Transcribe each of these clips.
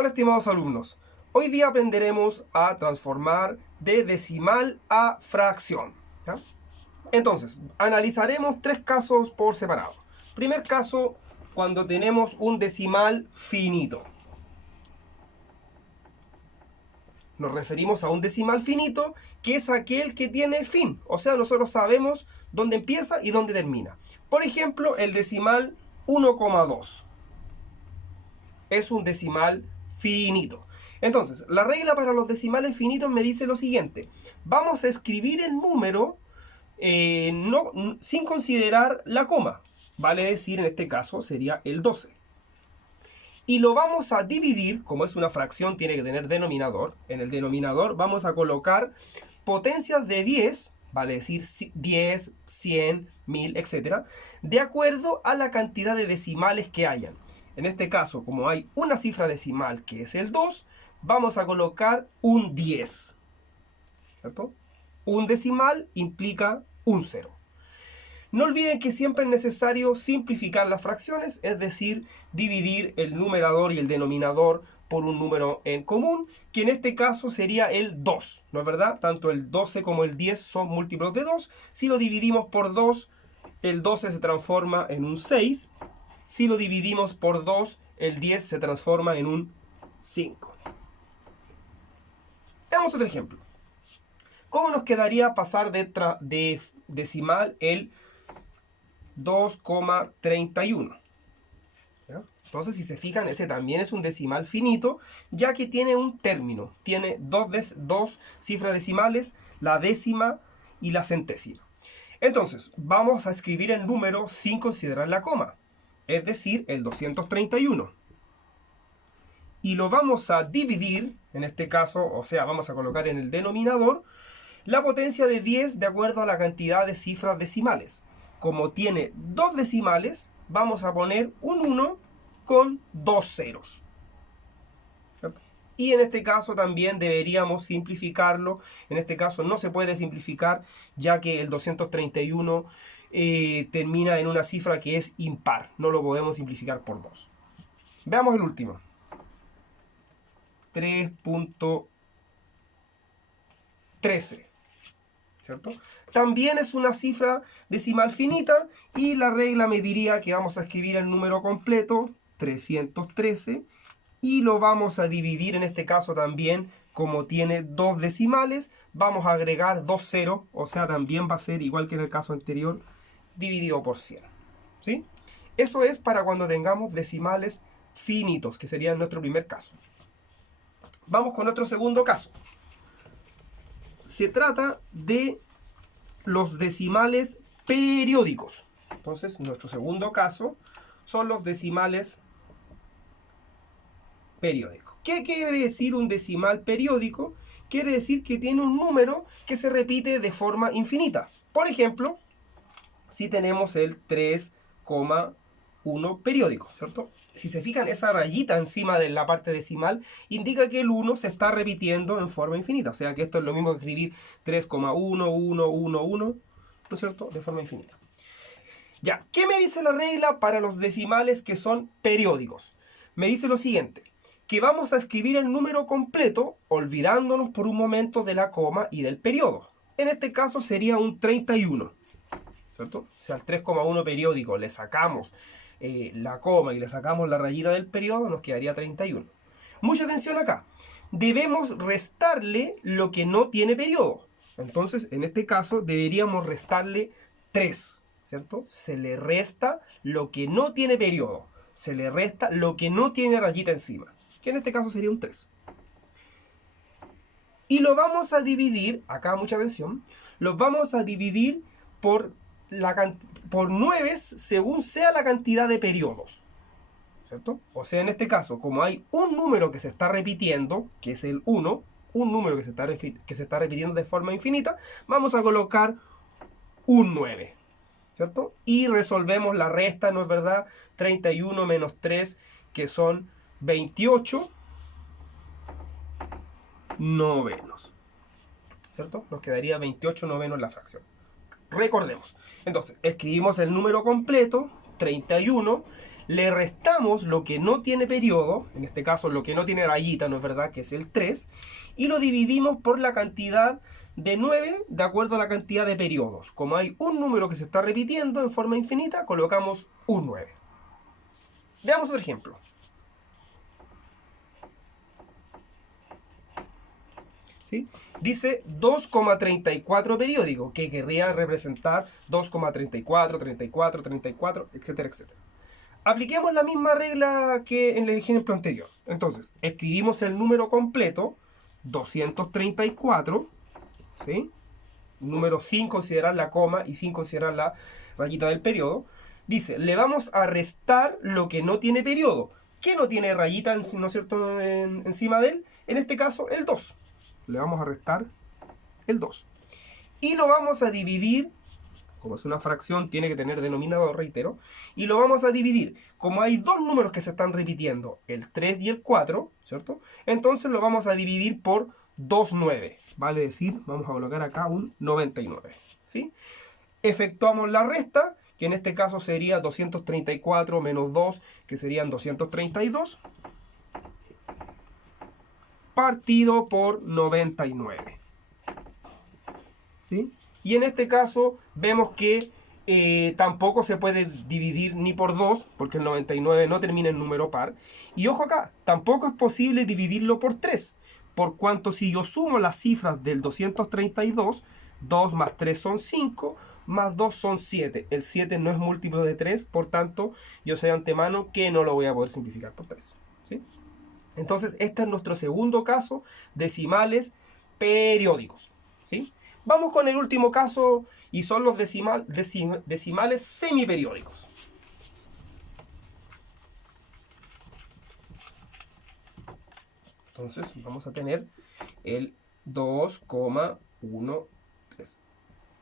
Hola estimados alumnos, hoy día aprenderemos a transformar de decimal a fracción. ¿Ya? Entonces, analizaremos tres casos por separado. Primer caso, cuando tenemos un decimal finito. Nos referimos a un decimal finito, que es aquel que tiene fin. O sea, nosotros sabemos dónde empieza y dónde termina. Por ejemplo, el decimal 1,2 es un decimal finito. Entonces, la regla para los decimales finitos me dice lo siguiente. Vamos a escribir el número sin considerar la coma. Vale decir, en este caso sería el 12. Y lo vamos a dividir, como es una fracción, tiene que tener denominador. En el denominador vamos a colocar potencias de 10, vale decir 10, 100, 1000, etc. De acuerdo a la cantidad de decimales que hayan. En este caso, como hay una cifra decimal que es el 2, vamos a colocar un 10. ¿Cierto? Un decimal implica un 0. No olviden que siempre es necesario simplificar las fracciones, es decir, dividir el numerador y el denominador por un número en común, que en este caso sería el 2, ¿no es verdad? Tanto el 12 como el 10 son múltiplos de 2. Si lo dividimos por 2, el 12 se transforma en un 6. Si lo dividimos por 2, el 10 se transforma en un 5. Veamos otro ejemplo. ¿Cómo nos quedaría pasar de decimal el 2,31? Entonces, si se fijan, ese también es un decimal finito, ya que tiene un término. Tiene dos cifras decimales, la décima y la centésima. Entonces, vamos a escribir el número sin considerar la coma, es decir, el 231. Y lo vamos a dividir, en este caso, o sea, vamos a colocar en el denominador la potencia de 10 de acuerdo a la cantidad de cifras decimales. Como tiene dos decimales, vamos a poner un 1 con dos ceros. ¿Cierto? Y en este caso también deberíamos simplificarlo. En este caso no se puede simplificar, ya que el 231 termina en una cifra que es impar. No lo podemos simplificar por 2. Veamos el último. 3.13. ¿Cierto? También es una cifra decimal finita y la regla me diría que vamos a escribir el número completo, 313, y lo vamos a dividir en este caso también, como tiene dos decimales, vamos a agregar dos ceros, o sea, también va a ser igual que en el caso anterior, dividido por 100. ¿Sí? Eso es para cuando tengamos decimales finitos, que sería nuestro primer caso. Vamos con nuestro segundo caso. Se trata de los decimales periódicos. Entonces, nuestro segundo caso son los decimales periódicos. ¿Qué quiere decir un decimal periódico? Quiere decir que tiene un número que se repite de forma infinita. Por ejemplo, si tenemos el 3,1 periódico, ¿cierto? Si se fijan, esa rayita encima de la parte decimal indica que el 1 se está repitiendo en forma infinita. O sea que esto es lo mismo que escribir 3,1, ¿no es cierto? De forma infinita. Ya, ¿qué me dice la regla para los decimales que son periódicos? Me dice lo siguiente, que vamos a escribir el número completo olvidándonos por un momento de la coma y del periodo. En este caso sería un 31. ¿Cierto? O sea, al 3,1 periódico le sacamos la coma y le sacamos la rayita del periodo, nos quedaría 31. Mucha atención acá. Debemos restarle lo que no tiene periodo. Entonces, en este caso, deberíamos restarle 3. ¿Cierto? Se le resta lo que no tiene periodo. Se le resta lo que no tiene rayita encima. Que en este caso sería un 3. Y lo vamos a dividir, acá mucha atención, lo vamos a dividir por 9 según sea la cantidad de periodos. ¿Cierto? O sea, en este caso, como hay un número que se está repitiendo, que es el 1, un número que se está repitiendo de forma infinita, vamos a colocar un 9. ¿Cierto? Y resolvemos la resta, ¿no es verdad? 31 menos 3, que son 28 novenos. ¿Cierto? Nos quedaría 28 novenos la fracción. Recordemos. Entonces, escribimos el número completo, 31, le restamos lo que no tiene periodo, en este caso lo que no tiene rayita, ¿no es verdad?, que es el 3, y lo dividimos por la cantidad de 9 de acuerdo a la cantidad de periodos. Como hay un número que se está repitiendo en forma infinita, colocamos un 9. Veamos otro ejemplo. ¿Sí? Dice 2,34 periódico, que querría representar 2,34, 34, 34, etcétera, etcétera. Apliquemos la misma regla que en el ejemplo anterior. Entonces, escribimos el número completo, 234, ¿sí? Número sin considerar la coma y sin considerar la rayita del periodo. Dice, le vamos a restar lo que no tiene periodo. ¿Qué no tiene rayita, ¿no es cierto?, encima de él? En este caso, el 2. Le vamos a restar el 2. Y lo vamos a dividir, como es una fracción, tiene que tener denominador, reitero. Y lo vamos a dividir, como hay dos números que se están repitiendo, el 3 y el 4, ¿cierto? Entonces lo vamos a dividir por 2,9. Vale decir, vamos a colocar acá un 99, ¿sí? Efectuamos la resta, que en este caso sería 234 menos 2, que serían 232. Partido por 99. ¿Sí? Y en este caso vemos que tampoco se puede dividir ni por 2, porque el 99 no termina en número par. Y ojo acá, tampoco es posible dividirlo por 3, por cuanto si yo sumo las cifras del 232, 2 más 3 son 5, más 2 son 7. El 7 no es múltiplo de 3, por tanto yo sé de antemano que no lo voy a poder simplificar por 3. ¿Sí? Entonces, este es nuestro segundo caso, decimales periódicos, ¿sí? Vamos con el último caso y son los decimales semiperiódicos. Entonces, vamos a tener el 2,13.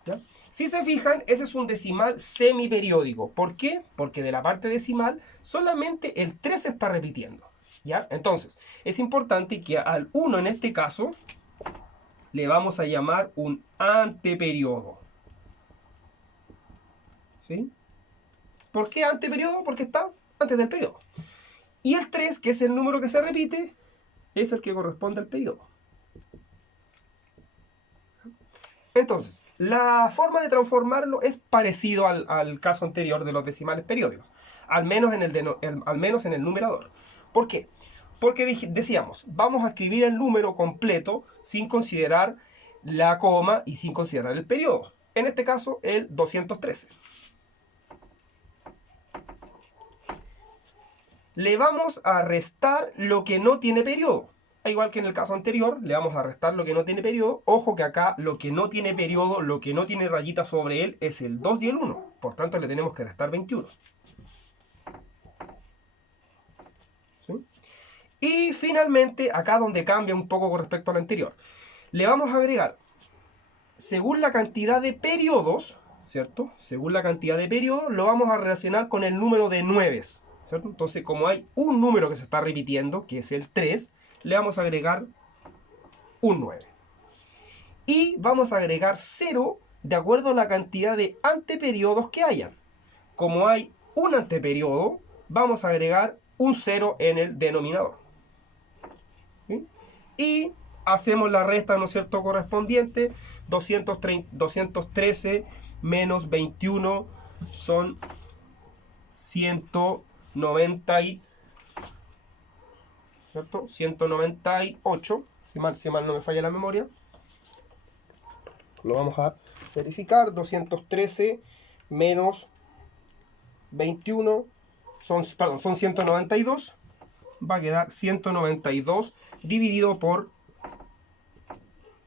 ¿Ya? Si se fijan, ese es un decimal semiperiódico. ¿Por qué? Porque de la parte decimal solamente el 3 se está repitiendo. ¿Ya? Entonces, es importante que al 1 en este caso le vamos a llamar un anteperiodo. ¿Sí? ¿Por qué anteperiodo? Porque está antes del periodo. Y el 3, que es el número que se repite, es el que corresponde al periodo. Entonces, la forma de transformarlo es parecido al caso anterior de los decimales periódicos, al menos en el numerador. ¿Por qué? Porque decíamos, vamos a escribir el número completo sin considerar la coma y sin considerar el periodo. En este caso, el 213. Le vamos a restar lo que no tiene periodo. Igual que en el caso anterior, le vamos a restar lo que no tiene periodo. Ojo que acá lo que no tiene periodo, lo que no tiene rayita sobre él, es el 2 y el 1. Por tanto, le tenemos que restar 21. ¿Sí? Y finalmente, acá donde cambia un poco con respecto al anterior, le vamos a agregar, según la cantidad de periodos, ¿cierto? Según la cantidad de periodos, lo vamos a relacionar con el número de 9, ¿cierto? Entonces, como hay un número que se está repitiendo, que es el 3, le vamos a agregar un 9. Y vamos a agregar 0 de acuerdo a la cantidad de anteperiodos que hayan. Como hay un anteperiodo, vamos a agregar un 0 en el denominador. ¿Sí? Y hacemos la resta, ¿no es cierto?, correspondiente. 213 menos 21 son 190, ¿cierto? 198, si mal no me falla la memoria. Lo vamos a verificar. 213 menos 21 son 192. Va a quedar 192 dividido por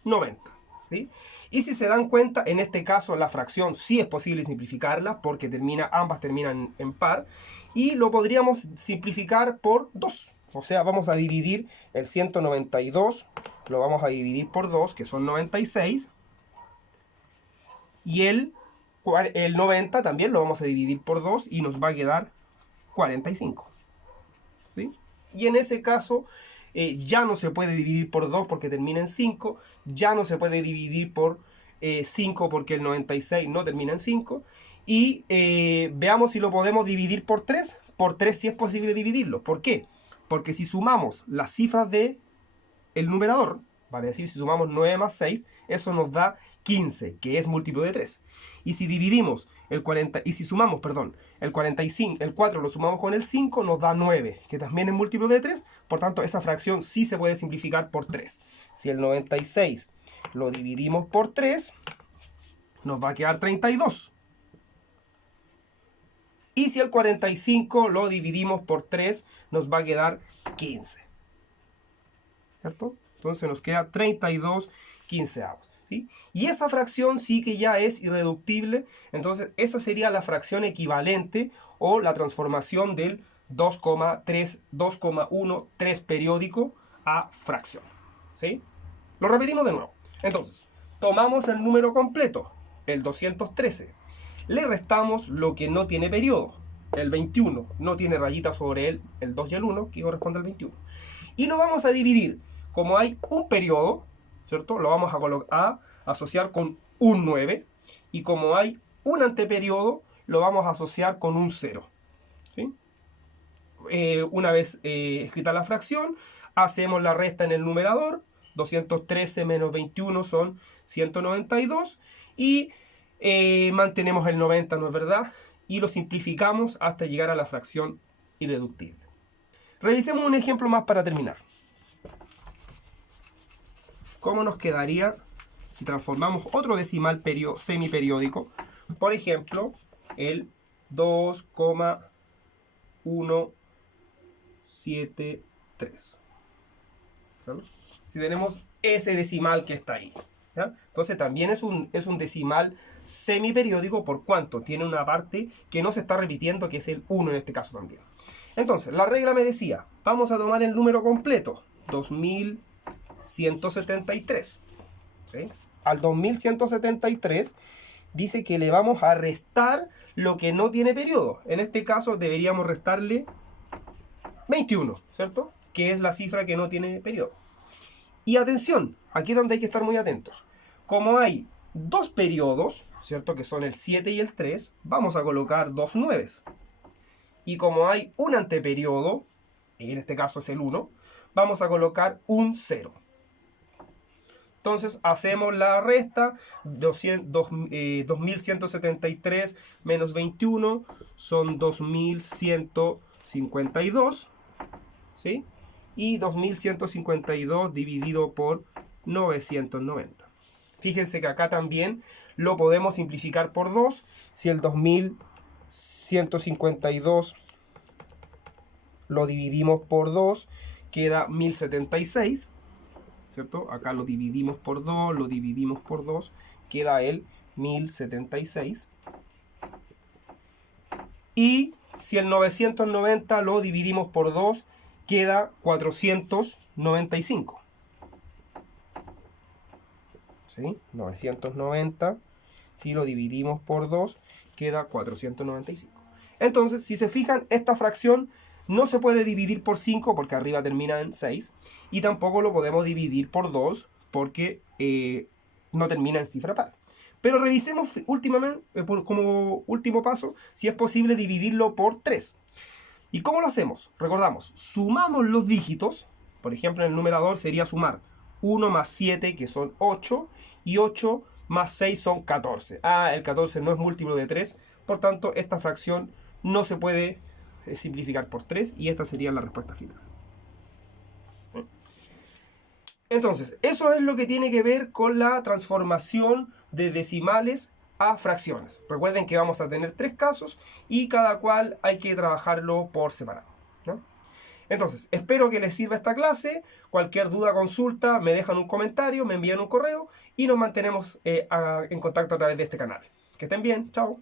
90. ¿Sí? Y si se dan cuenta, en este caso la fracción sí es posible simplificarla porque ambas terminan en par. Y lo podríamos simplificar por 2. O sea, vamos a dividir el 192, lo vamos a dividir por 2, que son 96. Y el 90 también lo vamos a dividir por 2 y nos va a quedar 45. ¿Sí? Y en ese caso ya no se puede dividir por 2 porque termina en 5. Ya no se puede dividir por 5 porque el 96 no termina en 5. Y veamos si lo podemos dividir por 3. por 3 sí es posible dividirlo. ¿Por qué? Porque si sumamos las cifras del numerador, vale decir, si sumamos 9 más 6, eso nos da 15, que es múltiplo de 3. Y si dividimos si sumamos, perdón, el 45, el 4 lo sumamos con el 5, nos da 9, que también es múltiplo de 3. Por tanto, esa fracción sí se puede simplificar por 3. Si el 96 lo dividimos por 3, nos va a quedar 32. Y si el 45 lo dividimos por 3, nos va a quedar 15. ¿Cierto? Entonces nos queda 32 quinceavos. ¿Sí? Y esa fracción sí que ya es irreductible. Entonces esa sería la fracción equivalente o la transformación del 2,13 periódico a fracción. ¿Sí? Lo repetimos de nuevo. Entonces, tomamos el número completo, el 213. Le restamos lo que no tiene periodo, el 21. No tiene rayitas sobre él, el 2 y el 1, que corresponde al 21. Y lo vamos a dividir. Como hay un periodo, ¿cierto? Lo vamos a asociar con un 9. Y como hay un anteperiodo, lo vamos a asociar con un 0. ¿Sí? Una vez escrita la fracción, hacemos la resta en el numerador. 213 menos 21 son 192. Y mantenemos el 90, ¿no es verdad? Y lo simplificamos hasta llegar a la fracción irreductible. Revisemos un ejemplo más para terminar. ¿Cómo nos quedaría si transformamos otro decimal semiperiódico? Por ejemplo, el 2,173. ¿Vale? Si tenemos ese decimal que está ahí, ¿ya? Entonces también es un decimal semiperiódico. ¿Por cuánto? Tiene una parte que no se está repitiendo, que es el 1 en este caso también. Entonces, la regla me decía, vamos a tomar el número completo, 2173. ¿Sí? Al 2173 dice que le vamos a restar lo que no tiene periodo. En este caso deberíamos restarle 21, ¿cierto? Que es la cifra que no tiene periodo. Y atención, aquí es donde hay que estar muy atentos. Como hay dos periodos, ¿cierto? Que son el 7 y el 3, vamos a colocar dos 9. Y como hay un anteperiodo, y en este caso es el 1, vamos a colocar un 0. Entonces hacemos la resta, 2173 menos 21 son 2152, ¿sí? Y 2152 dividido por 990. Fíjense que acá también lo podemos simplificar por 2. Si el 2152 lo dividimos por 2, queda 1076. ¿Cierto? Acá lo dividimos por 2, lo dividimos por 2, queda el 1076. Y si el 990 lo dividimos por 2, queda 495. ¿Sí? 990, si lo dividimos por 2, queda 495. Entonces, si se fijan, esta fracción no se puede dividir por 5 porque arriba termina en 6. Y tampoco lo podemos dividir por 2 porque no termina en cifra par. Pero revisemos últimamente, como último paso, si es posible dividirlo por 3. ¿Y cómo lo hacemos? Recordamos, sumamos los dígitos. Por ejemplo, en el numerador sería sumar 1 más 7, que son 8. Y 8 más 6 son 14. El 14 no es múltiplo de 3. Por tanto, esta fracción no se puede simplificar por 3 y esta sería la respuesta final. Entonces, eso es lo que tiene que ver con la transformación de decimales a fracciones. Recuerden que vamos a tener 3 casos y cada cual hay que trabajarlo por separado, ¿no? Entonces, espero que les sirva esta clase. Cualquier duda, consulta, me dejan un comentario, me envían un correo y nos mantenemos en contacto a través de este canal. Que estén bien, chao.